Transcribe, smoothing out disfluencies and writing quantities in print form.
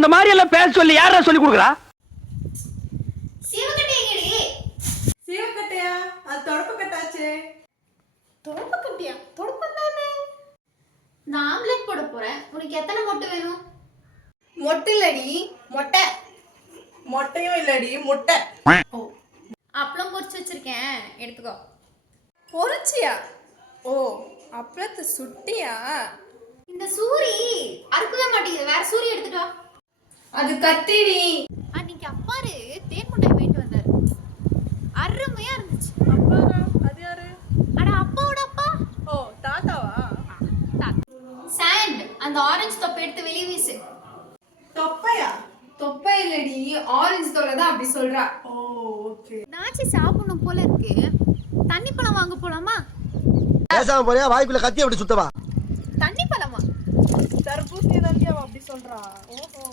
இந்த மாதிரி எல்லாம் பேச சொல்லி யாரா சொல்லி கொடுக்குறா? சீவக்கட்டையா? அது தொடப்பக்கட்டாச்சே. தொடப்பக்கட்டியா? தொடப்பம் தானே. நான் ஆம்லெட் போட போறேன். உனக்கு எத்தனை முட்டை வேணும்? மொட்டை இல்லடி, மொட்டை. மொட்டையும் இல்லடி, முட்டை. ஓ, அப்பளம் பொரிச்சு வச்சிருக்கேன், எடுத்துக்கோ. பொரிச்சியா? ஓ, அப்பளத்தை சுட்டியா? இந்த சூரி அறுக்கவே மாட்டேங்குது, வேற சூரி எடுத்துட்டு வா. அது கத்திரி. அன்னைக்கு அப்பாரு தேன் முட்டை வாங்கிட்டு வந்தாரு, அருமையா இருந்துச்சு. அப்பாரா? அது யாரு? அட அப்பாவோட அப்பா. ஓ, தாத்தாவா? சாண்ட், அந்த ஆரஞ்சு தொப்பை எடுத்து வெளியே வீசு. தொப்பையா? தொப்பை இல்லடி, ஆரஞ்சு தோலை தான் அப்படி சொல்றா. ஓ, ஓகே. நாச்சி சாப்பிடணும் போல இருக்கு. தண்ணி பழம் வாங்க போலாமா? பேசாம போறியா? வாய்க்குள்ள கத்தி அப்படி சுத்தவா? தண்ணி பழமா? தர்பூசணி தான் அப்படி சொல்றா. ஓஹோ.